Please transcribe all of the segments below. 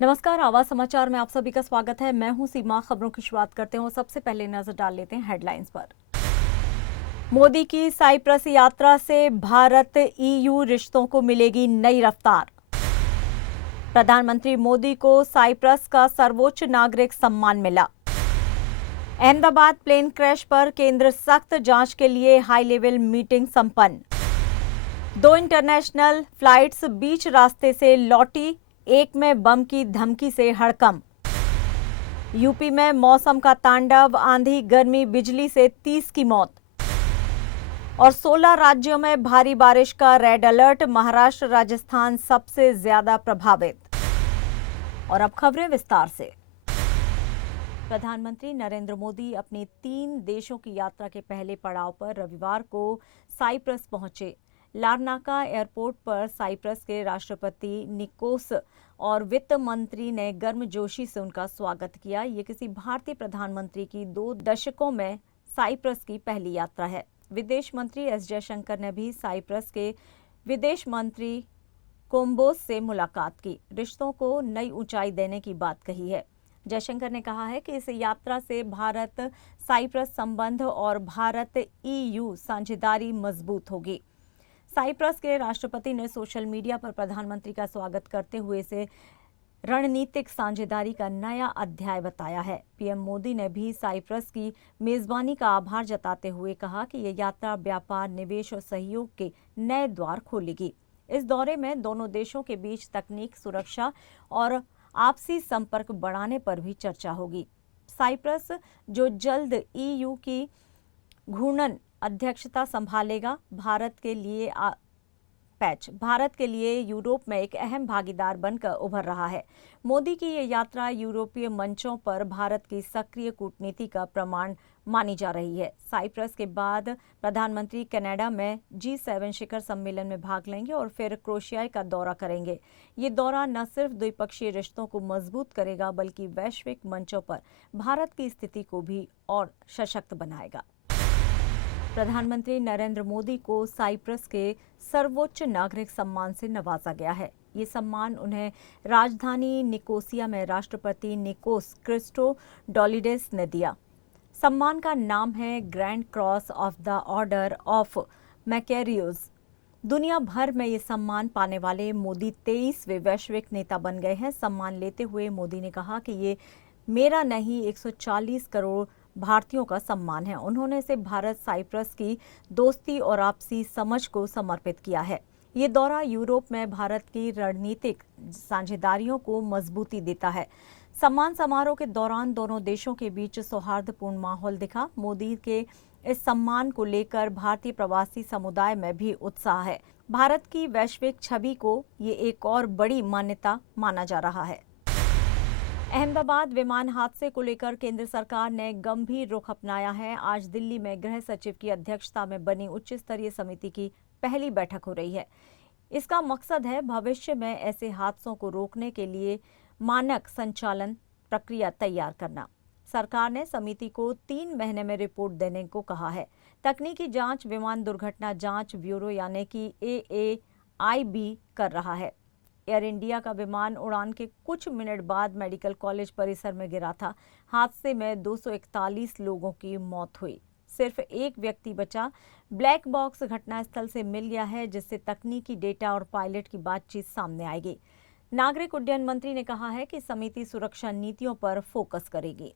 नमस्कार, आवाज समाचार में आप सभी का स्वागत है। मैं हूं सीमा। खबरों की शुरुआत करते हैं। सबसे पहले नजर डाल लेते हैं हेडलाइंस पर। मोदी की साइप्रस यात्रा से भारत ईयू रिश्तों को मिलेगी नई रफ्तार। प्रधानमंत्री मोदी को साइप्रस का सर्वोच्च नागरिक सम्मान मिला। अहमदाबाद प्लेन क्रैश पर केंद्र सख्त जांच के लिए हाई लेवल मीटिंग संपन्न। 2 इंटरनेशनल फ्लाइट्स बीच रास्ते से लौटी, एक में बम की धमकी से हड़कंप। यूपी में मौसम का तांडव, आंधी, गर्मी, बिजली से 30 की मौत। और 16 राज्यों में भारी बारिश का रेड अलर्ट, महाराष्ट्र, राजस्थान सबसे ज्यादा प्रभावित। और अब खबरें विस्तार से। प्रधानमंत्री नरेंद्र मोदी अपनी 3 देशों की यात्रा के पहले पड़ाव पर रविवार को साइप्रस पहुंचे। लारनाका एयरपोर्ट पर साइप्रस के राष्ट्रपति निकोस और वित्त मंत्री ने गर्मजोशी से उनका स्वागत किया। ये किसी भारतीय प्रधानमंत्री की 2 दशकों में साइप्रस की पहली यात्रा है। विदेश मंत्री एस जयशंकर ने भी साइप्रस के विदेश मंत्री कोम्बोस से मुलाकात की, रिश्तों को नई ऊंचाई देने की बात कही है। जयशंकर ने कहा है कि इस यात्रा से भारत साइप्रस संबंध और भारत ईयू साझेदारी मजबूत होगी। साइप्रस के राष्ट्रपति ने सोशल मीडिया पर प्रधानमंत्री का स्वागत करते हुए इसे रणनीतिक साझेदारी का नया अध्याय बताया है। पीएम मोदी ने भी साइप्रस की मेजबानी का आभार जताते हुए कहा कि यह यात्रा व्यापार, निवेश और सहयोग के नए द्वार खोलेगी। इस दौरे में दोनों देशों के बीच तकनीक, सुरक्षा और आपसी संपर्क बढ़ाने पर भी चर्चा होगी। साइप्रस, जो जल्द ईयू की घूर्णन अध्यक्षता संभालेगा, भारत के लिए यूरोप में एक अहम भागीदार बनकर उभर रहा है। मोदी की ये यात्रा यूरोपीय मंचों पर भारत की सक्रिय कूटनीति का प्रमाण मानी जा रही है। साइप्रस के बाद प्रधानमंत्री कनाडा में G7 शिखर सम्मेलन में भाग लेंगे और फिर क्रोएशिया का दौरा करेंगे। ये दौरा न सिर्फ द्विपक्षीय रिश्तों को मजबूत करेगा, बल्कि वैश्विक मंचों पर भारत की स्थिति को भी और सशक्त बनाएगा। प्रधानमंत्री नरेंद्र मोदी को साइप्रस के सर्वोच्च नागरिक सम्मान से नवाजा गया है। ये सम्मान उन्हें राजधानी निकोसिया में राष्ट्रपति निकोस क्रिस्टोडोलिडेस ने दिया। सम्मान का नाम है grand cross of the order of Makarios. दुनिया भर में ये सम्मान पाने वाले मोदी 23वें वैश्विक नेता बन गए हैं। सम्मान लेते हुए मोदी ने कहा कि ये मेरा नहीं, 140 करोड़ भारतीयों का सम्मान है। उन्होंने इसे भारत साइप्रस की दोस्ती और आपसी समझ को समर्पित किया है। ये दौरा यूरोप में भारत की रणनीतिक साझेदारियों को मजबूती देता है। सम्मान समारोह के दौरान दोनों देशों के बीच सौहार्दपूर्ण माहौल दिखा। मोदी के इस सम्मान को लेकर भारतीय प्रवासी समुदाय में भी उत्साह है। भारत की वैश्विक छवि को ये एक और बड़ी मान्यता माना जा रहा है। अहमदाबाद विमान हादसे को लेकर केंद्र सरकार ने गंभीर रुख अपनाया है। आज दिल्ली में गृह सचिव की अध्यक्षता में बनी उच्च स्तरीय समिति की पहली बैठक हो रही है। इसका मकसद है भविष्य में ऐसे हादसों को रोकने के लिए मानक संचालन प्रक्रिया तैयार करना। सरकार ने समिति को 3 महीने में रिपोर्ट देने को कहा है। तकनीकी जांच विमान दुर्घटना जांच ब्यूरो यानी कि AAIB कर रहा है। एयर इंडिया का विमान उड़ान के कुछ मिनट बाद मेडिकल कॉलेज परिसर में गिरा था। हादसे में 241 लोगों की मौत हुई, सिर्फ एक व्यक्ति बचा। ब्लैक बॉक्स घटनास्थल से मिल गया है, जिससे तकनीकी डेटा और पायलट की बातचीत सामने आएगी। नागरिक उड्डयन मंत्री ने कहा है कि समिति सुरक्षा नीतियों पर फोकस करेगी।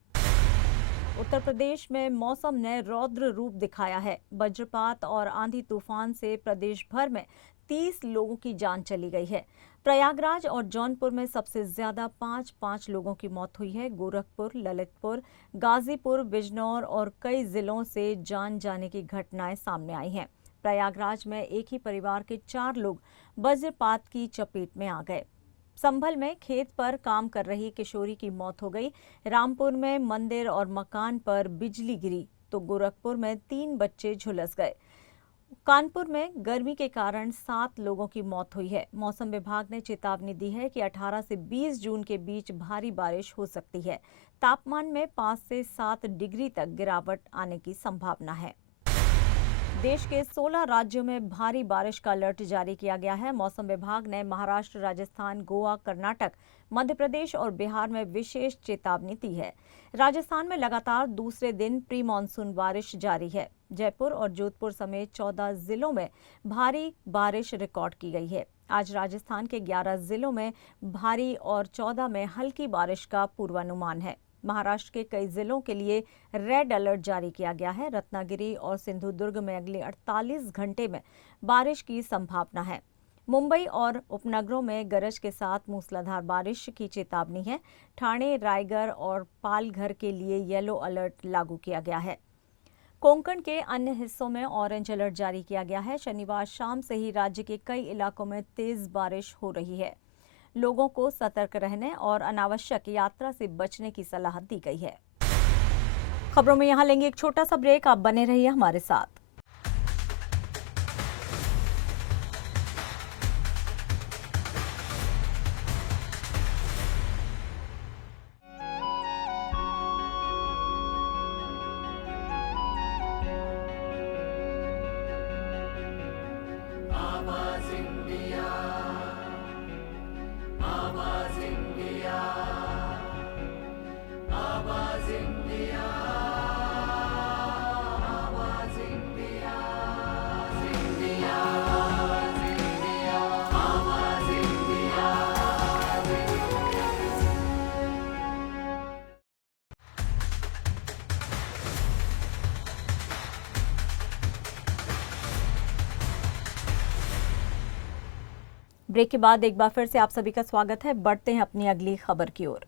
उत्तर प्रदेश में मौसम ने रौद्र रूप दिखाया है। वज्रपात और आंधी तूफान से प्रदेश भर में 30 लोगों की जान चली गई है। प्रयागराज और जौनपुर में सबसे ज्यादा 5 लोगों की मौत हुई है। गोरखपुर, ललितपुर, गाजीपुर, बिजनौर और कई जिलों से जान जाने की घटनाएं सामने आई हैं। प्रयागराज में एक ही परिवार के 4 लोग वज्रपात की चपेट में आ गए। संभल में खेत पर काम कर रही किशोरी की मौत हो गई। रामपुर में मंदिर और मकान पर बिजली गिरी तो गोरखपुर में 3 बच्चे झुलस गए। कानपुर में गर्मी के कारण 7 लोगों की मौत हुई है। मौसम विभाग ने चेतावनी दी है कि 18 से 20 जून के बीच भारी बारिश हो सकती है। तापमान में 5 से 7 डिग्री तक गिरावट आने की संभावना है। देश के 16 राज्यों में भारी बारिश का अलर्ट जारी किया गया है। मौसम विभाग ने महाराष्ट्र, राजस्थान, गोवा, कर्नाटक, मध्य प्रदेश और बिहार में विशेष चेतावनी दी है। राजस्थान में लगातार दूसरे दिन प्री मानसून बारिश जारी है। जयपुर और जोधपुर समेत 14 जिलों में भारी बारिश रिकॉर्ड की गई है। आज राजस्थान के 11 जिलों में भारी और 14 में हल्की बारिश का पूर्वानुमान है। महाराष्ट्र के कई जिलों के लिए रेड अलर्ट जारी किया गया है। रत्नागिरी और सिंधुदुर्ग में अगले 48 घंटे में बारिश की संभावना है। मुंबई और उपनगरों में गरज के साथ मूसलाधार बारिश की चेतावनी है। ठाणे, रायगढ़ और पालघर के लिए येलो अलर्ट लागू किया गया है। कोंकण के अन्य हिस्सों में ऑरेंज अलर्ट जारी किया गया है। शनिवार शाम से ही राज्य के कई इलाकों में तेज बारिश हो रही है। लोगों को सतर्क रहने और अनावश्यक यात्रा से बचने की सलाह दी गई है। खबरों में यहां लेंगे एक छोटा सा ब्रेक। आप बने रहिए हमारे साथ। ब्रेक के बाद एक बार फिर से आप सभी का स्वागत है। बढ़ते हैं अपनी अगली खबर की ओर।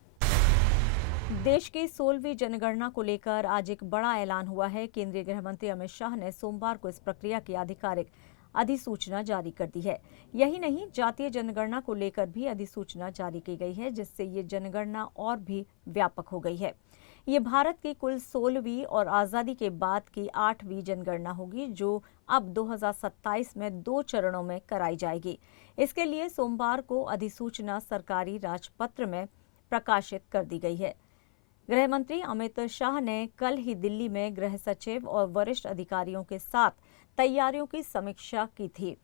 देश की 16वीं जनगणना को लेकर आज एक बड़ा ऐलान हुआ है। केंद्रीय गृह मंत्री अमित शाह ने सोमवार को इस प्रक्रिया की आधिकारिक अधिसूचना जारी कर दी है। यही नहीं, जातीय जनगणना को लेकर भी अधिसूचना जारी की गई है, जिससे ये जनगणना और भी व्यापक हो गई है। ये भारत की कुल 16वीं और आज़ादी के बाद की 8वीं जनगणना होगी, जो अब 2027 में 2 चरणों में कराई जाएगी। इसके लिए सोमवार को अधिसूचना सरकारी राजपत्र में प्रकाशित कर दी गई है। गृह मंत्री अमित शाह ने कल ही दिल्ली में गृह सचिव और वरिष्ठ अधिकारियों के साथ तैयारियों की समीक्षा की थी।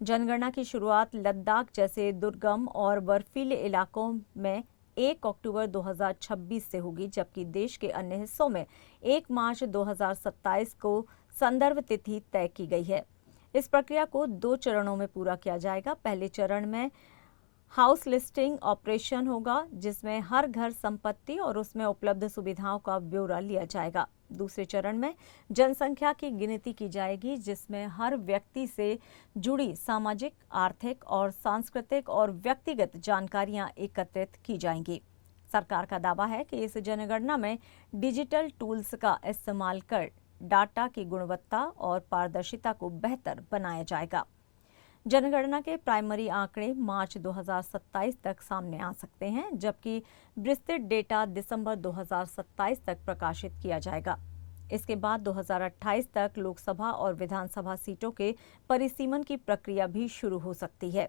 जनगणना की शुरुआत लद्दाख जैसे दुर्गम और बर्फीले इलाकों में 1 अक्टूबर 2026 से होगी, जबकि देश के अन्य हिस्सों में 1 मार्च 2027 को संदर्भ तिथि तय की गई है। इस प्रक्रिया को 2 चरणों में पूरा किया जाएगा। पहले चरण में हाउस लिस्टिंग ऑपरेशन होगा, जिसमें हर घर संपत्ति और उसमें उपलब्ध सुविधाओं का ब्यौरा लिया जाएगा। दूसरे चरण में जनसंख्या की गिनती की जाएगी, जिसमें हर व्यक्ति से जुड़ी सामाजिक, आर्थिक और सांस्कृतिक और व्यक्तिगत जानकारियां एकत्रित की जाएंगी। सरकार का दावा है कि इस जनगणना में डिजिटल टूल्स का इस्तेमाल कर डाटा की गुणवत्ता और पारदर्शिता को बेहतर बनाया जाएगा। जनगणना के प्राइमरी आंकड़े मार्च 2027 तक सामने आ सकते हैं, जबकि विस्तृत डेटा दिसंबर 2027 तक प्रकाशित किया जाएगा। इसके बाद 2028 तक लोकसभा और विधानसभा सीटों के परिसीमन की प्रक्रिया भी शुरू हो सकती है।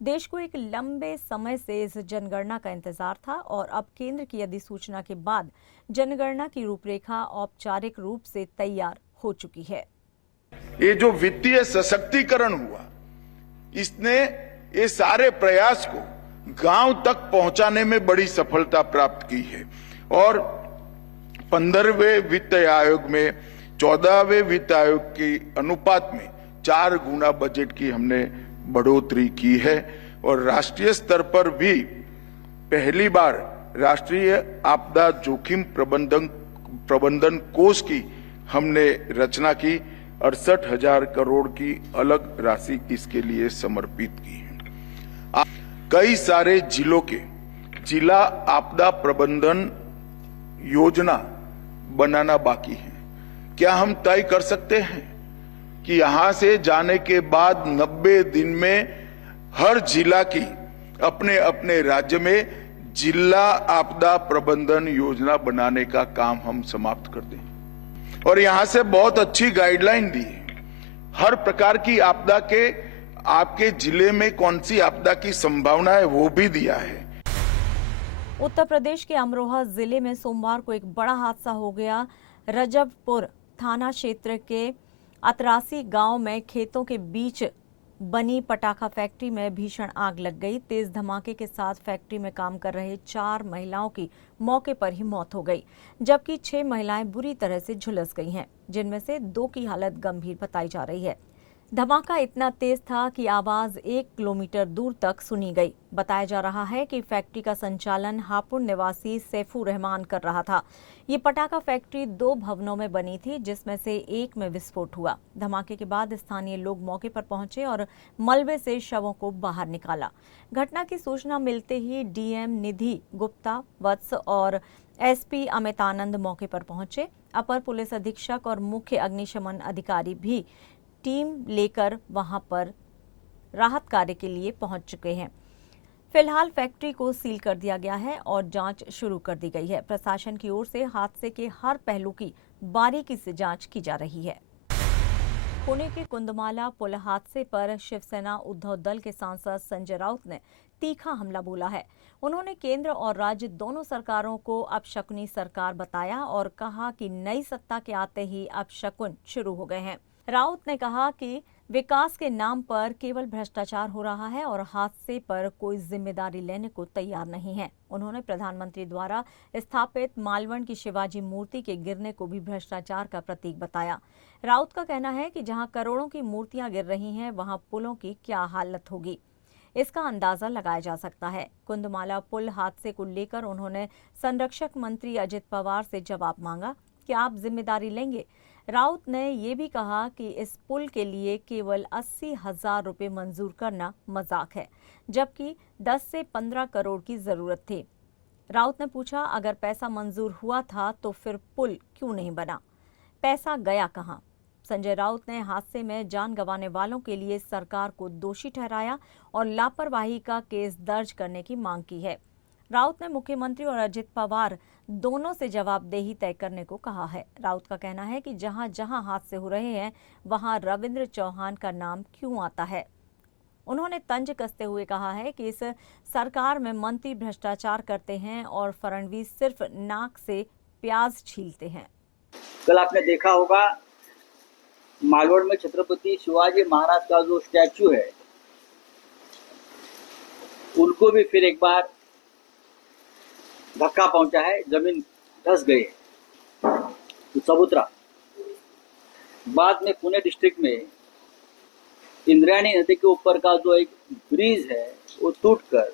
देश को एक लंबे समय से इस जनगणना का इंतजार था और अब केंद्र की अधिसूचना के बाद जनगणना की रूपरेखा औपचारिक रूप से तैयार हो चुकी है। ये जो वित्तीय सशक्तिकरण हुआ, इसने ये सारे प्रयास को गांव तक पहुंचाने में बड़ी सफलता प्राप्त की है और 15वें वित्त आयोग में 14वें वित्त आयोग के अनुपात में 4 गुना बजट की हमने बढ़ोतरी की है और राष्ट्रीय स्तर पर भी पहली बार राष्ट्रीय आपदा जोखिम प्रबंधन कोष की हमने रचना की। 68,000 करोड़ की अलग राशि इसके लिए समर्पित की है। कई सारे जिलों के जिला आपदा प्रबंधन योजना बनाना बाकी है। क्या हम तय कर सकते हैं कि यहां से जाने के बाद 90 दिन में हर जिला की अपने अपने राज्य में जिला आपदा प्रबंधन योजना बनाने का काम हम समाप्त कर दें? और यहां से बहुत अच्छी गाइडलाइन दी है। हर प्रकार की आपदा के आपके जिले में कौन सी आपदा की संभावना है वो भी दिया है। उत्तर प्रदेश के अमरोहा जिले में सोमवार को एक बड़ा हादसा हो गया। रजबपुर थाना क्षेत्र के अतरासी गांव में खेतों के बीच बनी पटाखा फैक्ट्री में भीषण आग लग गई। तेज धमाके के साथ फैक्ट्री में काम कर रहे 4 महिलाओं की मौके पर ही मौत हो गई, जबकि 6 महिलाएं बुरी तरह से झुलस गई हैं, जिनमें से 2 की हालत गंभीर बताई जा रही है। धमाका इतना तेज था कि आवाज 1 किलोमीटर दूर तक सुनी गई। बताया जा रहा है कि फैक्ट्री का संचालन हापुड़ निवासी सैफुर रहमान कर रहा था। ये पटाखा फैक्ट्री 2 भवनों में बनी थी, जिसमें से एक में विस्फोट हुआ। धमाके के बाद स्थानीय लोग मौके पर पहुंचे और मलबे से शवों को बाहर निकाला। घटना की सूचना मिलते ही डीएम निधि गुप्ता वत्स और एसपी अमित आनंद मौके पर पहुंचे। अपर पुलिस अधीक्षक और मुख्य अग्निशमन अधिकारी भी टीम लेकर वहां पर राहत कार्य के लिए पहुंच चुके हैं। फिलहाल फैक्ट्री को सील कर दिया गया है और जांच शुरू कर दी गई है। प्रशासन की ओर से हादसे के हर पहलू की बारीकी से जांच की जा रही है। पुणे के कुंदमाला पुल हादसे पर शिवसेना उद्धव दल के सांसद संजय राउत ने तीखा हमला बोला है। उन्होंने केंद्र और राज्य दोनों सरकारों को अपशकुनी सरकार बताया और कहा कि नई सत्ता के आते ही अपशकुन शुरू हो गए हैं। राउत ने कहा कि विकास के नाम पर केवल भ्रष्टाचार हो रहा है और हादसे पर कोई जिम्मेदारी लेने को तैयार नहीं है। उन्होंने प्रधानमंत्री द्वारा स्थापित मालवण की शिवाजी मूर्ति के गिरने को भी भ्रष्टाचार का प्रतीक बताया। राउत का कहना है कि जहां करोड़ों की मूर्तियां गिर रही हैं, वहां पुलों की क्या हालत होगी, इसका अंदाजा लगाया जा सकता है। कुंदमाला पुल हादसे को लेकर उन्होंने संरक्षक मंत्री अजित पवार से जवाब मांगा कि आप जिम्मेदारी लेंगे। राउत ने ये भी कहा कि इस पुल के लिए केवल 80,000 रुपये मंजूर करना मजाक है, जबकि 10 से 15 करोड़ की जरूरत थी। राउत ने पूछा, अगर पैसा मंजूर हुआ था तो फिर पुल क्यों नहीं बना, पैसा गया कहां? संजय राउत ने हादसे में जान गंवाने वालों के लिए सरकार को दोषी ठहराया और लापरवाही का केस दर्ज करने की मांग की है। राउत ने मुख्यमंत्री और अजित पवार दोनों से जवाबदेही तय करने को कहा है। राउत का कहना है कि जहां जहां हादसे हो रहे हैं, वहां रविंद्र चौहान का नाम क्यों आता है। उन्होंने तंज कसते हुए कहा है कि इस सरकार में मंत्री भ्रष्टाचार करते हैं और फडणवीस सिर्फ नाक से प्याज छीलते हैं। कल आपने देखा होगा मालवड़ में छत्रपति शिवाजी महाराज का जो स्टैच्यू है, उनको भी फिर एक बार धक्का पहुंचा है, जमीन धस गई है, तो चबूतरा। बाद में पुणे डिस्ट्रिक्ट में इंद्रायणी नदी के ऊपर का जो एक ब्रिज है, वो टूटकर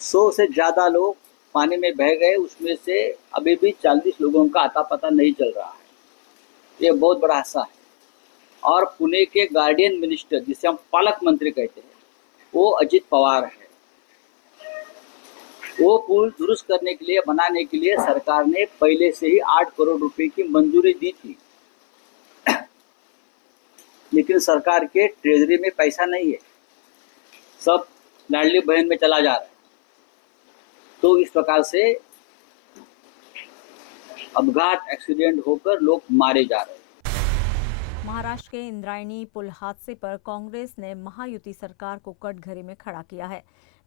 100 से ज्यादा लोग पानी में बह गए। उसमें से अभी भी 40 लोगों का अता पता नहीं चल रहा है। ये बहुत बड़ा हादसा है। और पुणे के गार्डियन मिनिस्टर, जिसे हम पालक मंत्री कहते हैं, वो अजित पवार है। वो पुल दुरुस्त करने के लिए, बनाने के लिए सरकार ने पहले से ही 8 करोड़ रुपए की मंजूरी दी थी, लेकिन सरकार के ट्रेजरी में पैसा नहीं है, सब लाडली बहन में चला जा रहा है। तो इस प्रकार से अपघात, एक्सीडेंट होकर लोग मारे जा रहे हैं। महाराष्ट्र के इंद्रायणी पुल हादसे पर कांग्रेस ने महायुति सरकार को कटघरे में खड़ा किया है।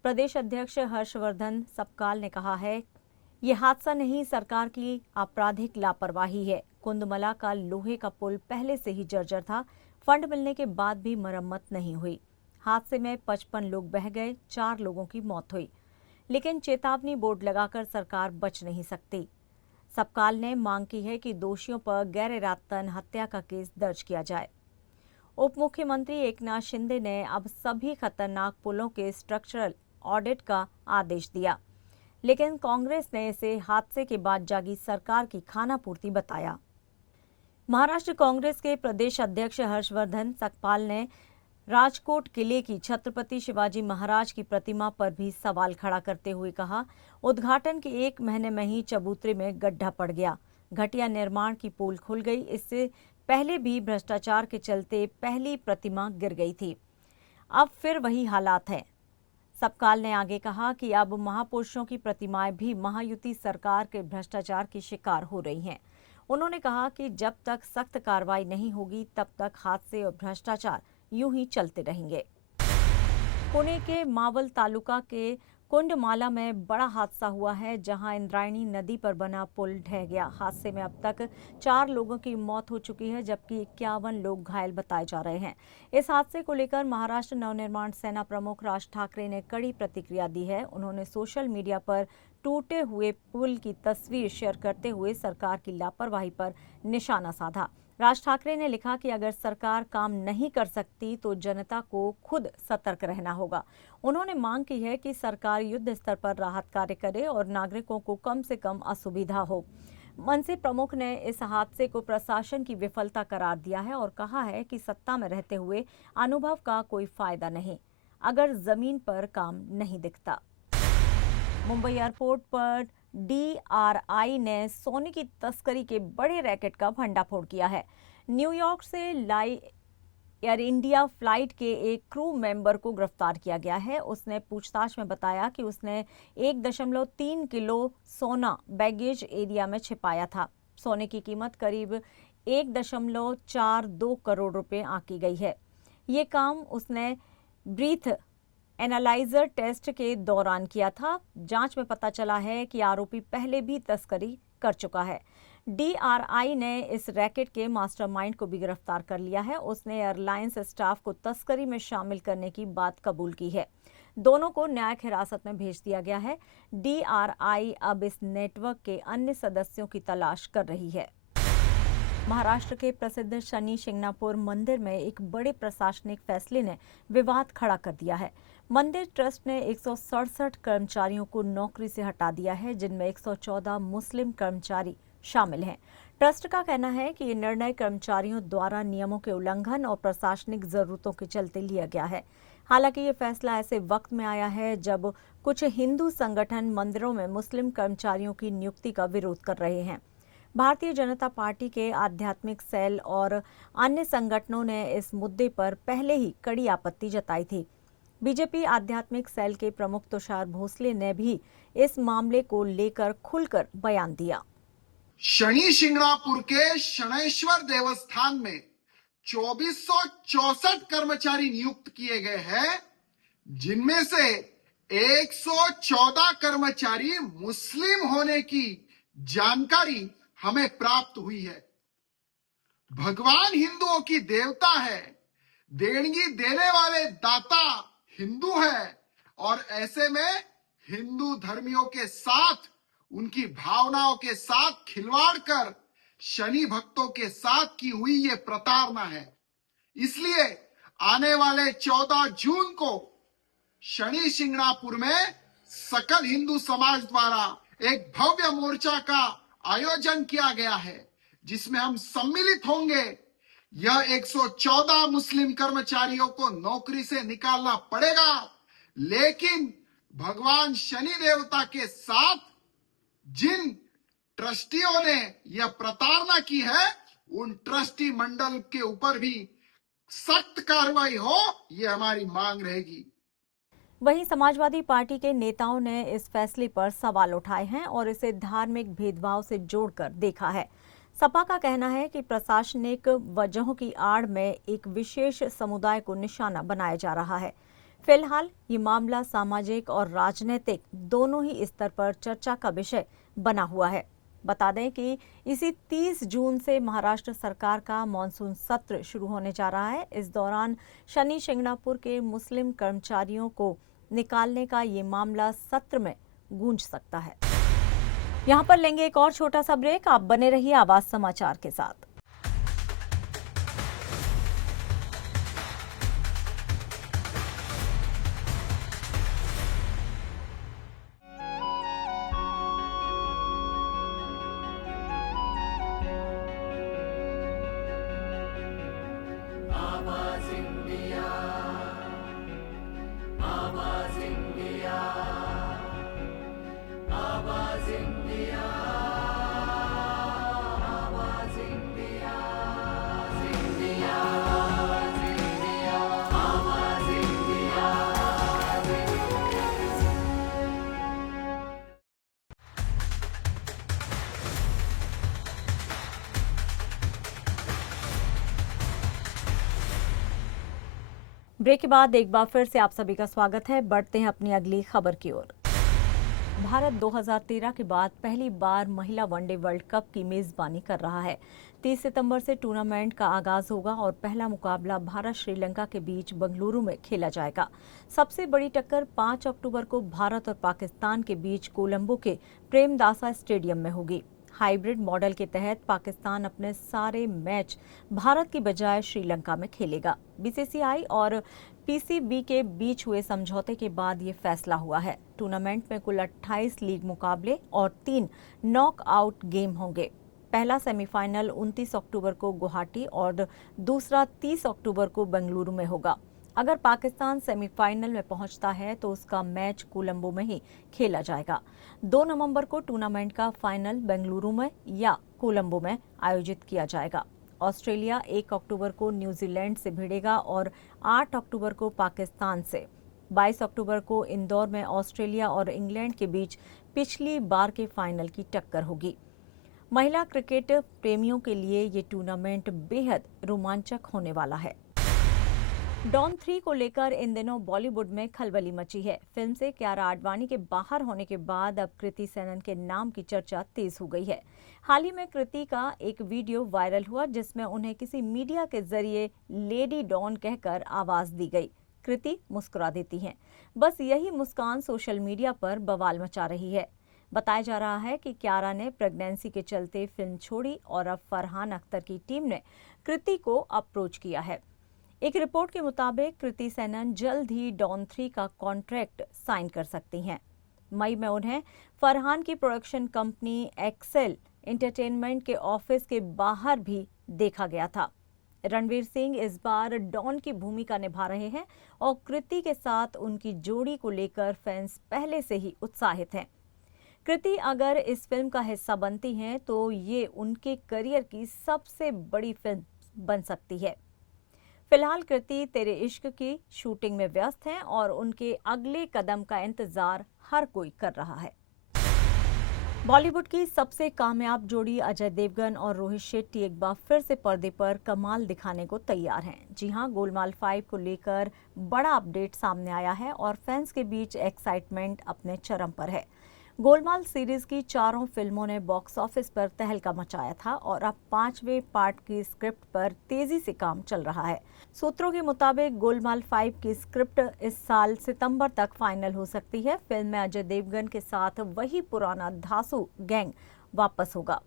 प्रदेश अध्यक्ष हर्षवर्धन सपकाल ने कहा है, ये हादसा नहीं, सरकार की आपराधिक लापरवाही है। कुंदमला का लोहे का पुल पहले से ही जर्जर था, फंड मिलने के बाद भी मरम्मत नहीं हुई। हादसे में 55 लोग बह गए, 4 लोगों की मौत हुई, लेकिन चेतावनी बोर्ड लगाकर सरकार बच नहीं सकती। सपकाल ने मांग की है कि दोषियों पर गैर इरादतन हत्या का केस दर्ज किया जाए। उप मुख्यमंत्री एकनाथ शिंदे ने अब सभी खतरनाक पुलों के स्ट्रक्चरल ऑडिट का आदेश दिया, लेकिन कांग्रेस ने इसे हादसे के बाद जागी सरकार की खानापूर्ति बताया। महाराष्ट्र कांग्रेस के प्रदेश अध्यक्ष हर्षवर्धन सपकाल ने राजकोट किले की छत्रपति शिवाजी महाराज की प्रतिमा पर भी सवाल खड़ा करते हुए कहा, उद्घाटन के 1 महीने में ही चबूतरे में गड्ढा पड़ गया, घटिया निर्माण की पोल खुल गई। इससे पहले भी भ्रष्टाचार के चलते पहली प्रतिमा गिर गई थी, अब फिर वही हालात है। सपकाल ने आगे कहा कि अब महापुरुषों की प्रतिमाएं भी महायुति सरकार के भ्रष्टाचार की शिकार हो रही हैं। उन्होंने कहा कि जब तक सख्त कार्रवाई नहीं होगी, तब तक हादसे और भ्रष्टाचार यूं ही चलते रहेंगे। पुणे के मावल तालुका के कुंडमाला में बड़ा हादसा हुआ है, जहां इंद्रायणी नदी पर बना पुल ढह गया। हादसे में अब तक 4 लोगों की मौत हो चुकी है, जबकि 51 लोग घायल बताए जा रहे हैं। इस हादसे को लेकर महाराष्ट्र नवनिर्माण सेना प्रमुख राज ठाकरे ने कड़ी प्रतिक्रिया दी है। उन्होंने सोशल मीडिया पर टूटे हुए पुल की तस्वीर शेयर करते हुए सरकार की लापरवाही पर निशाना साधा। राज ठाकरे ने लिखा कि अगर सरकार काम नहीं कर सकती तो जनता को खुद सतर्क रहना होगा। उन्होंने मांग की है कि सरकार युद्ध स्तर पर राहत कार्य करे और नागरिकों को कम से कम असुविधा हो। मनसे प्रमुख ने इस हादसे को प्रशासन की विफलता करार दिया है और कहा है कि सत्ता में रहते हुए अनुभव का कोई फायदा नहीं, अगर जमीन पर काम नहीं दिखता। मुंबई एयरपोर्ट पर DRI ने सोने की तस्करी के बड़े रैकेट का भंडाफोड़ किया है। न्यूयॉर्क से एयर इंडिया फ्लाइट के एक क्रू मेंबर को गिरफ्तार किया गया है। उसने पूछताछ में बताया कि उसने 1.3 किलो सोना बैगेज एरिया में छिपाया था। सोने की कीमत करीब 1.42 करोड़ रुपए आंकी गई है। ये काम उसने ब्रीथ एनालाइजर टेस्ट के दौरान किया था। जांच में पता चला है कि आरोपी पहले भी तस्करी कर चुका है। DRI ने इस रैकेट के मास्टरमाइंड को भी गिरफ्तार कर लिया है। उसने एयरलाइंस स्टाफ को तस्करी में शामिल करने की बात कबूल की है। दोनों को न्यायिक हिरासत में भेज दिया गया है। DRI अब इस नेटवर्क के अन्य सदस्यों की तलाश कर रही है। महाराष्ट्र के प्रसिद्ध शनि शिंगणापुर मंदिर में एक बड़े प्रशासनिक फैसले ने विवाद खड़ा कर दिया है। मंदिर ट्रस्ट ने 167 कर्मचारियों को नौकरी से हटा दिया है, जिनमें 114 मुस्लिम कर्मचारी शामिल हैं। ट्रस्ट का कहना है कि ये निर्णय कर्मचारियों द्वारा नियमों के उल्लंघन और प्रशासनिक जरूरतों के चलते लिया गया है। हालांकि ये फैसला ऐसे वक्त में आया है जब कुछ हिंदू संगठन मंदिरों में मुस्लिम कर्मचारियों की नियुक्ति का विरोध कर रहे हैं। भारतीय जनता पार्टी के आध्यात्मिक सेल और अन्य संगठनों ने इस मुद्दे पर पहले ही कड़ी आपत्ति जताई थी। बीजेपी आध्यात्मिक सेल के प्रमुख तुषार भोसले ने भी इस मामले को लेकर खुलकर बयान दिया। शनि शिंगणापुर के शनैश्वर देवस्थान में 2464 कर्मचारी नियुक्त किए गए हैं, जिनमें से 114 कर्मचारी मुस्लिम होने की जानकारी हमें प्राप्त हुई है। भगवान हिंदुओं की देवता है, देणगी देने वाले दाता हिंदू है और ऐसे में हिंदू धर्मियों के साथ, उनकी भावनाओं के साथ खिलवाड़ कर शनि भक्तों के साथ की हुई ये प्रताड़ना है। इसलिए आने वाले 14 जून को शनि शिंगणापुर में सकल हिंदू समाज द्वारा एक भव्य मोर्चा का आयोजन किया गया है, जिसमें हम सम्मिलित होंगे। यह 114 मुस्लिम कर्मचारियों को नौकरी से निकालना पड़ेगा, लेकिन भगवान शनि देवता के साथ जिन ट्रस्टियों ने यह प्रताड़ना की है, उन ट्रस्टी मंडल के ऊपर भी सख्त कार्रवाई हो, यह हमारी मांग रहेगी। वहीं समाजवादी पार्टी के नेताओं ने इस फैसले पर सवाल उठाए हैं और इसे धार्मिक भेदभाव से जोड़कर देखा है। सपा का कहना है कि प्रशासनिक वजहों की आड़ में एक विशेष समुदाय को निशाना बनाया जा रहा है। फिलहाल ये मामला सामाजिक और राजनीतिक दोनों ही स्तर पर चर्चा का विषय बना हुआ है। बता दें कि इसी 30 जून से महाराष्ट्र सरकार का मॉनसून सत्र शुरू होने जा रहा है। इस दौरान शनि शिंगणापुर के मुस्लिम कर्मचारियों को निकालने का ये मामला सत्र में गूंज सकता है। यहाँ पर लेंगे एक और छोटा सा ब्रेक। आप बने रहिए आवाज समाचार के साथ। ब्रेक के बाद एक बार फिर से आप सभी का स्वागत है। बढ़ते हैं अपनी अगली खबर की ओर। भारत 2013 के बाद पहली बार महिला वनडे वर्ल्ड कप की मेजबानी कर रहा है। 30 सितंबर से टूर्नामेंट का आगाज होगा और पहला मुकाबला भारत श्रीलंका के बीच बेंगलुरु में खेला जाएगा। सबसे बड़ी टक्कर 5 अक्टूबर को भारत और पाकिस्तान के बीच कोलंबो के प्रेमदासा स्टेडियम में होगी। हाइब्रिड मॉडल के तहत पाकिस्तान अपने सारे मैच भारत की बजाय श्रीलंका में खेलेगा। बीसीसीआई और पीसीबी के बीच हुए समझौते के बाद ये फैसला हुआ है। टूर्नामेंट में कुल 28 लीग मुकाबले और 3 नॉकआउट गेम होंगे। पहला सेमीफाइनल 29 अक्टूबर को गुवाहाटी और दूसरा 30 अक्टूबर को बेंगलुरु में होगा। अगर पाकिस्तान सेमीफाइनल में पहुंचता है तो उसका मैच कोलंबो में ही खेला जाएगा। 2 नवंबर को टूर्नामेंट का फाइनल बेंगलुरु में या कोलंबो में आयोजित किया जाएगा। ऑस्ट्रेलिया 1 अक्टूबर को न्यूजीलैंड से भिड़ेगा और 8 अक्टूबर को पाकिस्तान से। 22 अक्टूबर को इंदौर में ऑस्ट्रेलिया और इंग्लैंड के बीच पिछली बार के फाइनल की टक्कर होगी। महिला क्रिकेट प्रेमियों के लिए ये टूर्नामेंट बेहद रोमांचक होने वाला है। डॉन 3 को लेकर इन दिनों बॉलीवुड में खलबली मची है। फिल्म से कियारा आडवाणी के बाहर होने के बाद अब कृति सेनन के नाम की चर्चा तेज हो गई है। हाल ही में कृति का एक वीडियो वायरल हुआ जिसमें उन्हें किसी मीडिया के जरिए लेडी डॉन कहकर आवाज दी गई। कृति मुस्कुरा देती हैं। बस यही मुस्कान सोशल मीडिया पर बवाल मचा रही है। बताया जा रहा है कि कियारा ने प्रेगनेंसी के चलते फिल्म छोड़ी और अब फरहान अख्तर की टीम ने कृति को अप्रोच किया है। एक रिपोर्ट के मुताबिक कृति सेनन जल्द ही डॉन 3 का कॉन्ट्रैक्ट साइन कर सकती हैं। मई में उन्हें फरहान की प्रोडक्शन कंपनी एक्सेल एंटरटेनमेंट के ऑफिस के बाहर भी देखा गया था। रणवीर सिंह इस बार डॉन की भूमिका निभा रहे हैं और कृति के साथ उनकी जोड़ी को लेकर फैंस पहले से ही उत्साहित हैं। कृति अगर इस फिल्म का हिस्सा बनती हैं तो ये उनके करियर की सबसे बड़ी फिल्म बन सकती है। फिलहाल कृति तेरे इश्क की शूटिंग में व्यस्त हैं और उनके अगले कदम का इंतजार हर कोई कर रहा है। बॉलीवुड की सबसे कामयाब जोड़ी अजय देवगन और रोहित शेट्टी एक बार फिर से पर्दे पर कमाल दिखाने को तैयार हैं। जी हां, गोलमाल 5 को लेकर बड़ा अपडेट सामने आया है और फैंस के बीच एक्साइटमेंट अपने चरम पर है। गोलमाल सीरीज की 4 फिल्मों ने बॉक्स ऑफिस पर तहलका मचाया था और अब 5वें पार्ट की स्क्रिप्ट पर तेजी से काम चल रहा है। सूत्रों के मुताबिक गोलमाल 5 की स्क्रिप्ट इस साल सितंबर तक फाइनल हो सकती है। फिल्म में अजय देवगन के साथ वही पुराना धांसू गैंग वापस होगा।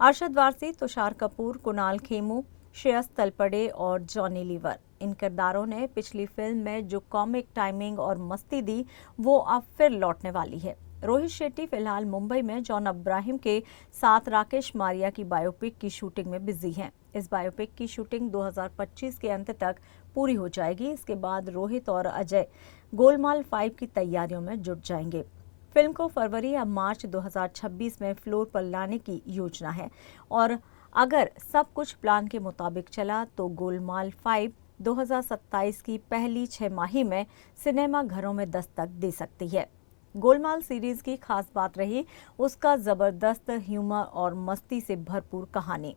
अरशद वारसी, तुषार कपूर, कुणाल खेमू, श्रेयस तलपड़े और जॉनी लीवर। इन किरदारों ने पिछली फिल्म में जो कॉमिक टाइमिंग और मस्ती दी वो अब फिर लौटने वाली है। रोहित शेट्टी फिलहाल मुंबई में जॉन अब्राहिम के साथ राकेश मारिया की बायोपिक की शूटिंग में बिजी हैं। इस बायोपिक की शूटिंग 2025 के अंत तक पूरी हो जाएगी। इसके बाद रोहित और अजय गोलमाल 5 की तैयारियों में जुट जाएंगे। फिल्म को फरवरी या मार्च 2026 में फ्लोर पर लाने की योजना है और अगर सब कुछ प्लान के मुताबिक चला तो गोलमाल 5 2027 की पहली 6 माही में सिनेमा घरों में दस्तक दे सकती है। गोलमाल सीरीज की खास बात रही उसका जबरदस्त ह्यूमर और मस्ती से भरपूर कहानी।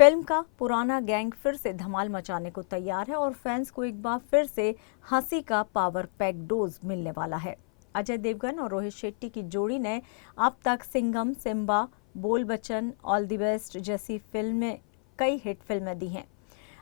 फिल्म का पुराना गैंग फिर से धमाल मचाने को तैयार है और फैंस को एक बार फिर से हंसी का पावर पैक डोज मिलने वाला है। अजय देवगन और रोहित शेट्टी की जोड़ी ने अब तक सिंघम, सिम्बा, बोल बच्चन, ऑल द बेस्ट जैसी फिल्में कई हिट फिल्में दी हैं।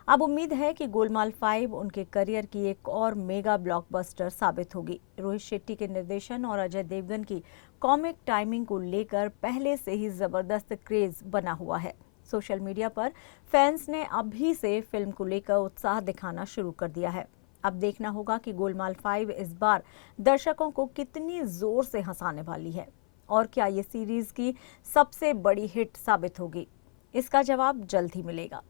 अब उम्मीद है कि गोलमाल 5 उनके करियर की एक और मेगा ब्लॉकबस्टर साबित होगी। रोहित शेट्टी के निर्देशन और अजय देवगन की कॉमिक टाइमिंग को लेकर पहले से ही जबरदस्त क्रेज बना हुआ है। सोशल मीडिया पर फैंस ने अभी से फिल्म को लेकर उत्साह दिखाना शुरू कर दिया है। अब देखना होगा कि गोलमाल 5 इस बार दर्शकों को कितनी जोर से हंसाने वाली है और क्या ये सीरीज की सबसे बड़ी हिट साबित होगी। इसका जवाब जल्द ही मिलेगा।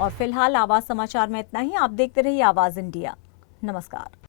और फिलहाल आवाज समाचार में इतना ही। आप देखते रहिए आवाज इंडिया। नमस्कार।